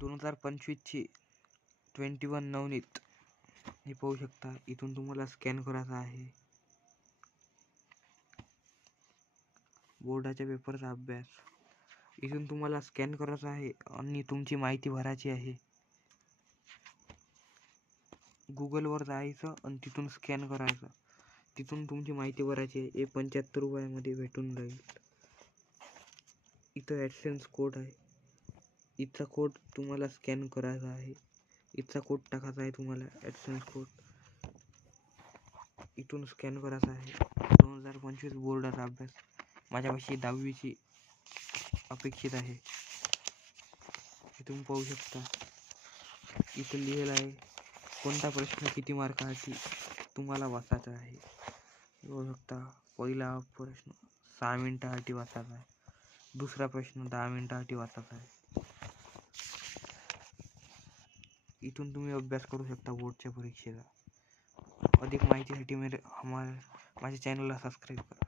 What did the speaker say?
2025ची 21 नवनीत हे पाहू शकता. इथून तुम्हाला स्कॅन करायचा आहे. बोर्डाच्या पेपरचा अभ्यास इथून तुम्हाला स्कॅन करायचा आहे आणि तुमची माहिती भरायची आहे. गुगलवर जायचं आणि तिथून स्कॅन करायचं. तिथून तुमची माहिती भरायची आहे. हे 75 रुपयामध्ये भेटून जाईल. इथं ॲडसेन्स कोड आहे. इथचा कोड तुम्हाला स्कॅन करायचा आहे. इथचा कोड टाकायचा आहे तुम्हाला, ॲडसेन्स कोड इथून स्कॅन करायचा आहे. 2025 बोर्डाचा अभ्यास माझ्यापाशी 10वीची अपेक्षित आहे. इथून पाहू शकता. इथं लिहिलं आहे कोणता प्रश्न किती मार्कासाठी तुम्हाला वाचायचा आहे. बघू शकता. पहिला प्रश्न 6 मिनिटासाठी वाचायचा आहे. दुसरा प्रश्न 10 मिनिटासाठी वाचायचा आहे. इथून तुम्ही अभ्यास करू शकता बोर्डच्या परीक्षेचा. अधिक माहितीसाठी माझ्या चॅनलला सबस्क्राईब करा.